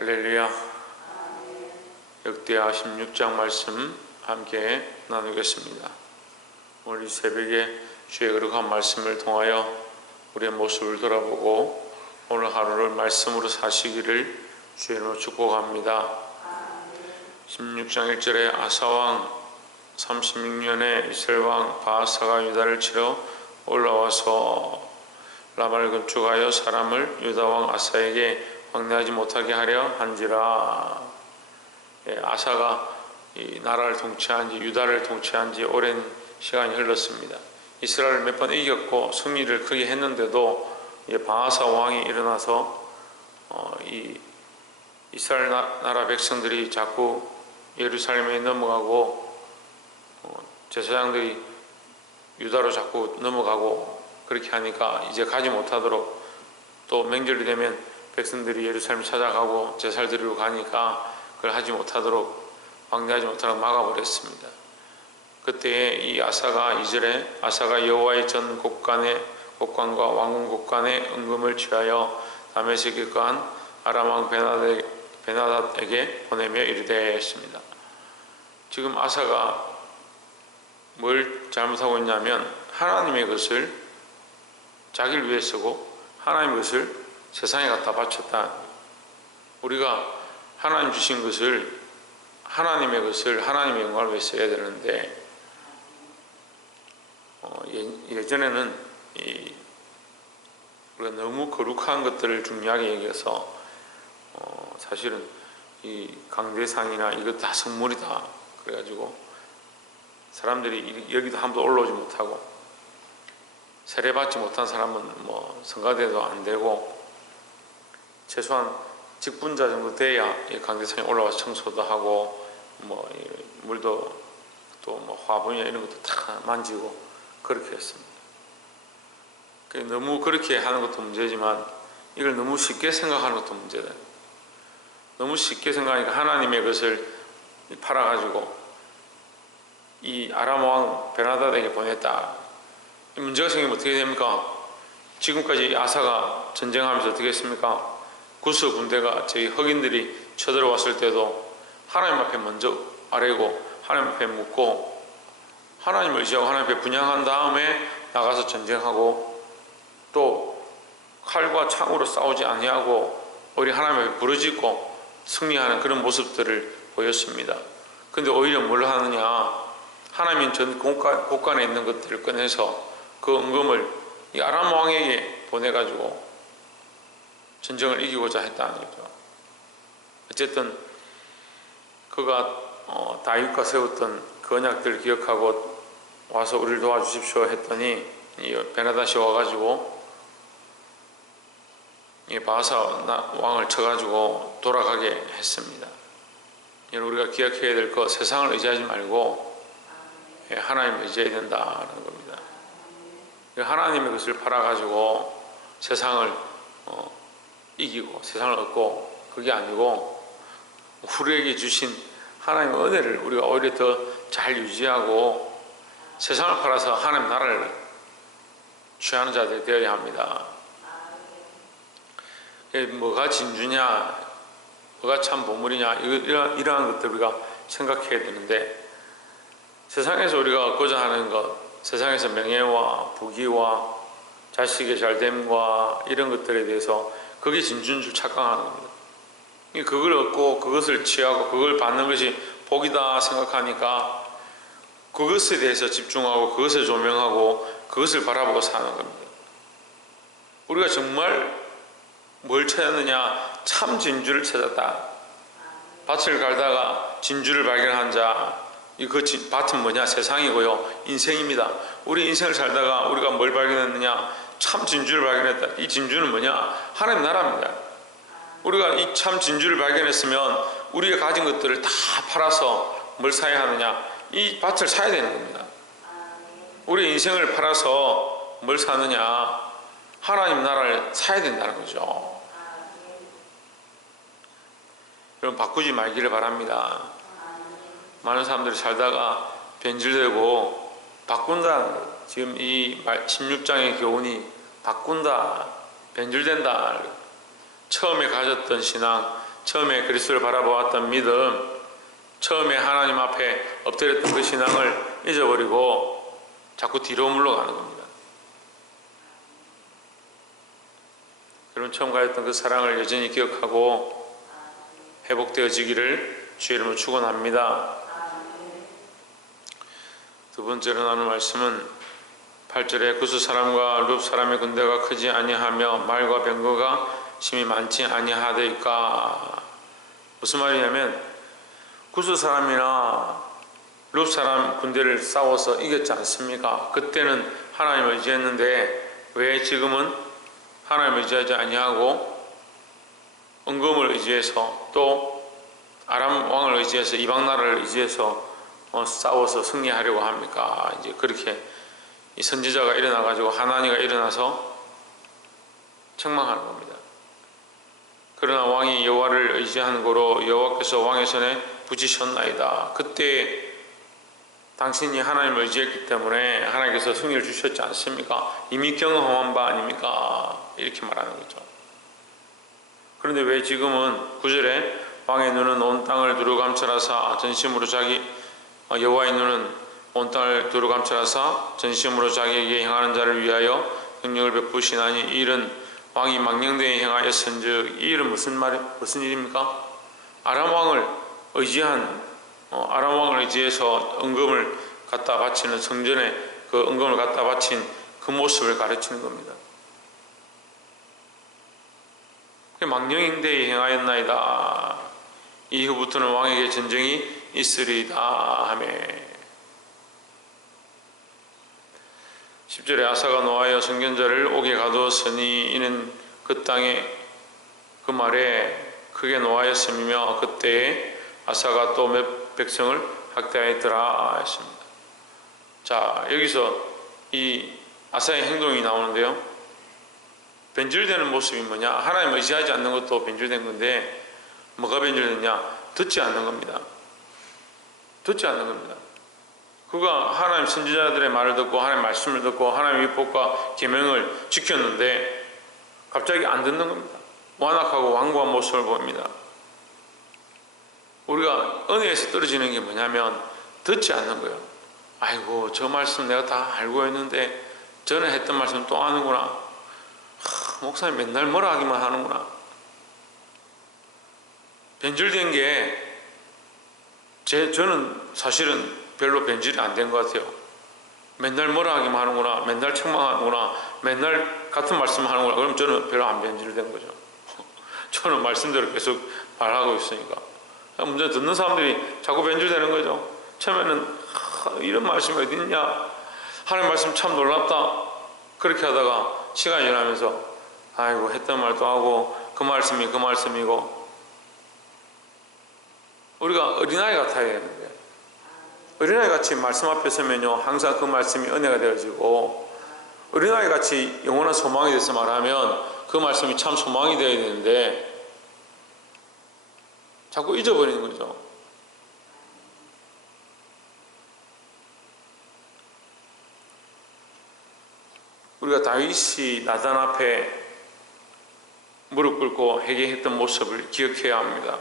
할렐루야. 역대하 16장 말씀 함께 나누겠습니다. 오늘 이 새벽에 주의 거룩한 말씀을 통하여 우리의 모습을 돌아보고 오늘 하루를 말씀으로 사시기를 주의 이름으로 축복합니다. 16장 1절에 아사왕 36년에 이스라엘왕 바하사가 유다를 치러 올라와서 라마를 건축하여 사람을 유다왕 아사에게 왕래하지 못하게 하려 한지라. 아사가 이 나라를 통치한 지, 유다를 통치한 지 오랜 시간이 흘렀습니다. 이스라엘을 몇 번 이겼고 승리를 크게 했는데도 바하사 왕이 일어나서 이 이스라엘 나라 백성들이 자꾸 예루살렘에 넘어가고 제사장들이 유다로 자꾸 넘어가고 그렇게 하니까 이제 가지 못하도록, 또 명절이 되면 백성들이 예루살렘 찾아가고 제사를 드리러 가니까 그걸 하지 못하도록, 왕래하지 못하도록 막아버렸습니다. 그때 이 아사가 2절에 아사가 여호와의 전 곡관과 왕궁 곡관의 은금을 취하여 다메섹에 거한 아람 왕 베나닷에게 보내며 이르되 했습니다. 지금 아사가 뭘 잘못하고 있냐면 하나님의 것을 자기를 위해 쓰고 하나님의 것을 세상에 갖다 바쳤다. 우리가 하나님 주신 것을, 하나님의 것을 하나님의 영광을 위해 써야 되는데, 예전에는 우리가 너무 거룩한 것들을 중요하게 여겨서 사실은 이 강대상이나 이것 다 선물이다 그래가지고 사람들이 여기도 한번도 올라오지 못하고, 세례받지 못한 사람은 뭐 성가대도 안 되고, 최소한 직분자 정도 돼야 강대상에 올라와서 청소도 하고 뭐 물도 또 뭐 화분이나 이런 것도 다 만지고 그렇게 했습니다. 너무 그렇게 하는 것도 문제지만 이걸 너무 쉽게 생각하는 것도 문제다. 너무 쉽게 생각하니까 하나님의 것을 팔아가지고 이 아람 왕 베나닷에게 보냈다. 이 문제가 생기면 어떻게 됩니까? 지금까지 아사가 전쟁하면서 어떻게 했습니까? 구스 군대가 저희 흑인들이 쳐들어왔을 때도 하나님 앞에 먼저 아뢰고 하나님 앞에 묻고 하나님을 의지하고 하나님 앞에 분향한 다음에 나가서 전쟁하고, 또 칼과 창으로 싸우지 아니하고 오히려 하나님 앞에 부르짖고 승리하는 그런 모습들을 보였습니다. 근데 오히려 뭘 하느냐, 하나님이 전 곳간에 있는 것들을 꺼내서 그 은금을 이 아람 왕에게 보내가지고 전쟁을 이기고자 했다는 거죠. 어쨌든 그가 다윗과 세웠던 그 언약들을 기억하고 와서 우리를 도와주십시오 했더니 이 베나닷이 와가지고 이 바하사 왕을 쳐가지고 돌아가게 했습니다. 우리가 기억해야 될 것, 세상을 의지하지 말고 하나님을 의지해야 된다는 겁니다. 하나님의 것을 팔아가지고 세상을 이기고 세상을 얻고, 그게 아니고 우리에게 주신 하나님의 은혜를 우리가 오히려 더 잘 유지하고 세상을 팔아서 하나님 나라를 취하는 자들이 되어야 합니다. 뭐가 진주냐, 뭐가 참 보물이냐, 이러한 것들 우리가 생각해야 되는데, 세상에서 우리가 얻고자 하는 것, 세상에서 명예와 부귀와 자식의 잘됨과 이런 것들에 대해서 그게 진주인 줄 착각하는 겁니다. 그걸 얻고 그것을 취하고 그걸 받는 것이 복이다 생각하니까 그것에 대해서 집중하고 그것을 조명하고 그것을 바라보고 사는 겁니다. 우리가 정말 뭘 찾았느냐? 참 진주를 찾았다. 밭을 갈다가 진주를 발견한 자, 그 밭은 뭐냐? 세상이고요, 인생입니다. 우리 인생을 살다가 우리가 뭘 발견했느냐? 참 진주를 발견했다. 이 진주는 뭐냐? 하나님 나라입니다. 우리가 이 참 진주를 발견했으면 우리가 가진 것들을 다 팔아서 뭘 사야 하느냐? 이 밭을 사야 되는 겁니다. 우리 인생을 팔아서 뭘 사느냐? 하나님 나라를 사야 된다는 거죠. 여러분, 바꾸지 말기를 바랍니다. 많은 사람들이 살다가 변질되고 바꾼다는 것, 지금 이 16장의 교훈이 바꾼다, 변질된다. 처음에 가졌던 신앙, 처음에 그리스도를 바라보았던 믿음, 처음에 하나님 앞에 엎드렸던 그 신앙을 잊어버리고 자꾸 뒤로 물러가는 겁니다. 여러분, 처음 가졌던 그 사랑을 여전히 기억하고 회복되어지기를 주의 이름으로 축원합니다. 두 번째로 나눈 말씀은 8절에 구스 사람과 룹 사람의 군대가 크지 아니하며 말과 병거가 심히 많지 아니하되이까. 무슨 말이냐면 구스 사람이나 룹 사람 군대를 싸워서 이겼지 않습니까? 그때는 하나님을 의지했는데 왜 지금은 하나님을 의지하지 아니하고 은금을 의지해서 또 아람 왕을 의지해서 이방 나라를 의지해서 싸워서 승리하려고 합니까? 이제 그렇게 이 선지자가 일어나가지고 하나니가 일어나서 책망하는 겁니다. 그러나 왕이 여호와를 의지한 고로 여호와께서 왕의 손에 붙이셨나이다. 그때 당신이 하나님을 의지했기 때문에 하나님께서 승리를 주셨지 않습니까? 이미 경험한 바 아닙니까? 이렇게 말하는 거죠. 그런데 왜 지금은 9절에 왕의 눈은 온 땅을 두루 감찰하사 전심으로 여호와의 눈은 온 땅을 두루 감찰하사 전심으로 자기에게 행하는 자를 위하여 능력을 베푸시나니 이 일은 왕이 망령되이 행하였은즉. 이 일은 무슨 일입니까? 아람 왕을 의지해서 은금을 갖다 바치는 성전에 그 은금을 갖다 바친 그 모습을 가르치는 겁니다. 망령되이 행하였나이다. 이후부터는 왕에게 전쟁이 있으리이다 하며 10절에 아사가 노하여 선견자를 옥에 가두었으니 이는 그 땅에 그 말에 크게 노하였음이며 그때에 아사가 또 몇 백성을 학대하였더라 했습니다. 자, 여기서 이 아사의 행동이 나오는데요, 변질되는 모습이 뭐냐? 하나님 의지하지 않는 것도 변질된 건데 뭐가 변질됐냐? 듣지 않는 겁니다. 듣지 않는 겁니다. 그가 하나님 선지자들의 말을 듣고 하나님 말씀을 듣고 하나님의 율법과 계명을 지켰는데 갑자기 안 듣는 겁니다. 완악하고 완고한 모습을 보입니다. 우리가 은혜에서 떨어지는 게 뭐냐면 듣지 않는 거예요. 아이고, 저 말씀 내가 다 알고 있는데 전에 했던 말씀 또 하는구나. 목사님 맨날 뭐라 하기만 하는구나. 변질된 게 저는 사실은 별로 변질이 안 된 것 같아요. 맨날 뭐라 하기만 하는구나, 맨날 책망하는구나, 맨날 같은 말씀 하는구나. 그럼 저는 별로 안 변질된 거죠. 저는 말씀대로 계속 말하고 있으니까. 문제 듣는 사람들이 자꾸 변질되는 거죠. 처음에는 이런 말씀이 어디 있냐, 하나님 말씀 참 놀랍다, 그렇게 하다가 시간이 지나면서 아이고, 했던 말도 하고 그 말씀이 그 말씀이고. 우리가 어린아이 같아야 되는데 어린아이 같이 말씀 앞에 서면요 항상 그 말씀이 은혜가 되어지고, 어린아이 같이 영원한 소망에 대해서 말하면 그 말씀이 참 소망이 되어야 되는데 자꾸 잊어버리는 거죠. 우리가 다윗이 나단 앞에 무릎 꿇고 회개했던 모습을 기억해야 합니다.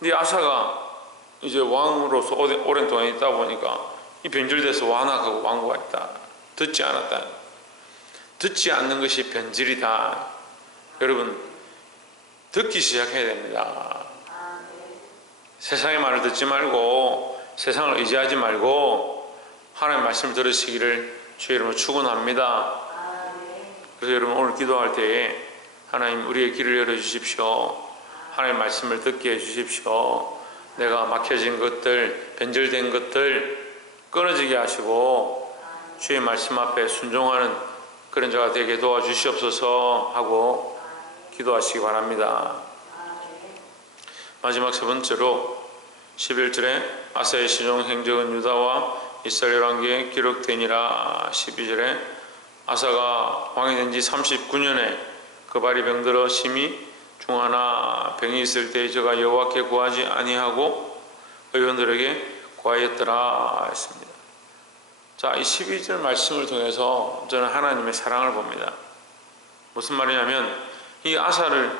근데 아사가 이제 왕으로서 오랜 동안 있다 보니까 이 변질돼서 완악하고 완고가 있다. 듣지 않았다. 듣지 않는 것이 변질이다. 여러분, 듣기 시작해야 됩니다. 세상의 말을 듣지 말고 세상을 의지하지 말고 하나님의 말씀을 들으시기를 주의 이름으로 축원합니다. 그래서 여러분, 오늘 기도할 때에 하나님, 우리의 길을 열어주십시오. 하나님의 말씀을 듣게 해주십시오. 내가 막혀진 것들, 변질된 것들 끊어지게 하시고 주의 말씀 앞에 순종하는 그런 자가 되게 도와주시옵소서 하고 기도하시기 바랍니다. 마지막 세 번째로 11절에 아사의 시종 행적은 유다와 이스라엘 왕기에 기록되니라. 12절에 아사가 왕이 된 지 39년에 그 발이 병들어 심히 중하나 병이 있을 때 저가 여호와께 구하지 아니하고 의원들에게 구하였더라 했습니다. 자, 이 12절 말씀을 통해서 저는 하나님의 사랑을 봅니다. 무슨 말이냐면 이 아사를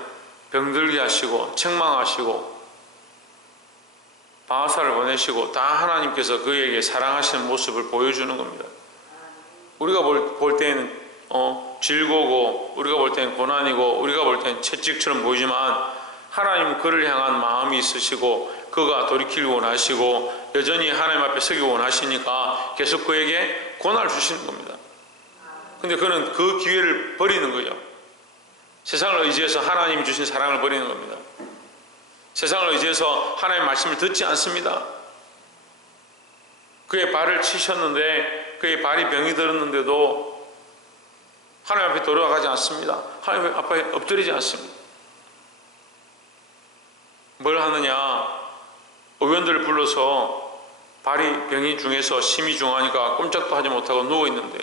병들게 하시고 책망하시고 바하사를 보내시고 다 하나님께서 그에게 사랑하시는 모습을 보여주는 겁니다. 우리가 볼 때는 질고고 우리가 볼 때는 고난이고 우리가 볼 때는 채찍처럼 보이지만 하나님은 그를 향한 마음이 있으시고 그가 돌이키기 원하시고 여전히 하나님 앞에 서기 원하시니까 계속 그에게 고난을 주시는 겁니다. 근데 그는 그 기회를 버리는 거죠. 세상을 의지해서 하나님이 주신 사랑을 버리는 겁니다. 세상을 의지해서 하나님의 말씀을 듣지 않습니다. 그의 발을 치셨는데 그의 발이 병이 들었는데도 하나님 앞에 돌아가지 않습니다. 하나님 앞에 엎드리지 않습니다. 뭘 하느냐? 의원들을 불러서 발이 병이 중에서 심히 중하니까 꼼짝도 하지 못하고 누워있는데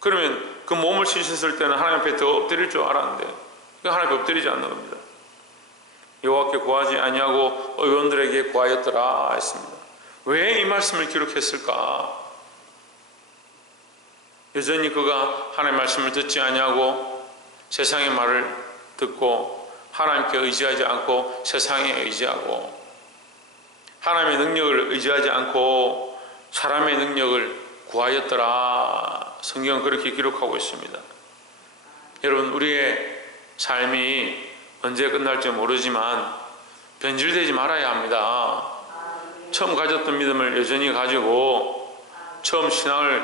그러면 그 몸을 치셨을 때는 하나님 앞에 더 엎드릴 줄 알았는데 하나님 앞에 엎드리지 않는 겁니다. 여호와께 구하지 아니하고 의원들에게 구하였더라 했습니다. 왜 이 말씀을 기록했을까? 여전히 그가 하나님의 말씀을 듣지 아니하고 세상의 말을 듣고 하나님께 의지하지 않고 세상에 의지하고 하나님의 능력을 의지하지 않고 사람의 능력을 구하였더라. 성경은 그렇게 기록하고 있습니다. 여러분, 우리의 삶이 언제 끝날지 모르지만 변질되지 말아야 합니다. 처음 가졌던 믿음을 여전히 가지고 처음 신앙을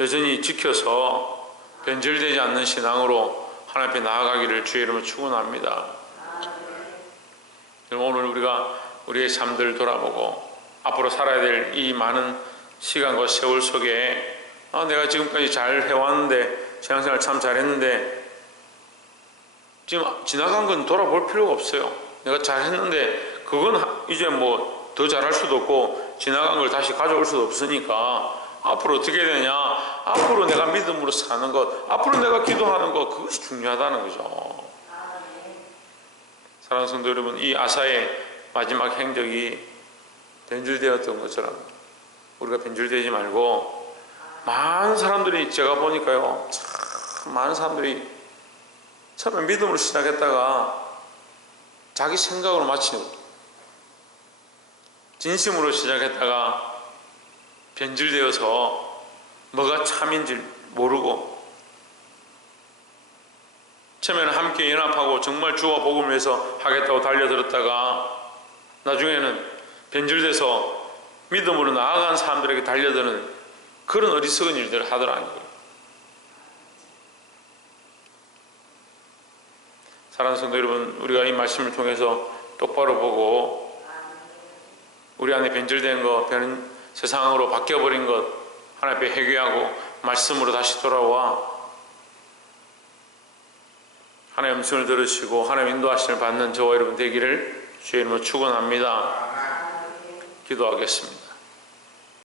여전히 지켜서 변질되지 않는 신앙으로 하나님 앞에 나아가기를 주의 이름으로 축원합니다. 오늘 우리가 우리의 삶들을 돌아보고 앞으로 살아야 될 이 많은 시간과 세월 속에 내가 지금까지 잘 해왔는데 신앙생활 참 잘했는데 지금 지나간 건 돌아볼 필요가 없어요. 내가 잘했는데 그건 이제 뭐 더 잘할 수도 없고 지나간 걸 다시 가져올 수도 없으니까 앞으로 어떻게 되냐? 앞으로 내가 믿음으로 사는 것, 앞으로 내가 기도하는 것, 그것이 중요하다는 거죠. 사랑하는 성도 여러분, 이 아사의 마지막 행적이 변질되었던 것처럼 우리가 변질되지 말고 많은 사람들이 제가 보니까요, 참 많은 사람들이 처음에 믿음으로 시작했다가 자기 생각으로 마치는 진심으로 시작했다가 변질되어서 뭐가 참인지 모르고 처음에는 함께 연합하고 정말 주와 복음을 위해서 하겠다고 달려들었다가 나중에는 변질돼서 믿음으로 나아간 사람들에게 달려드는 그런 어리석은 일들을 하더라는 거예요. 사랑하는 성도 여러분, 우리가 이 말씀을 통해서 똑바로 보고 우리 안에 변질된 것, 세상으로 바뀌어버린 것 하나님 앞에 회개하고 말씀으로 다시 돌아와 하나님의 음성을 들으시고 하나님의 인도하심을 받는 저와 여러분 되기를 주의 이름으로 축원합니다. 기도하겠습니다.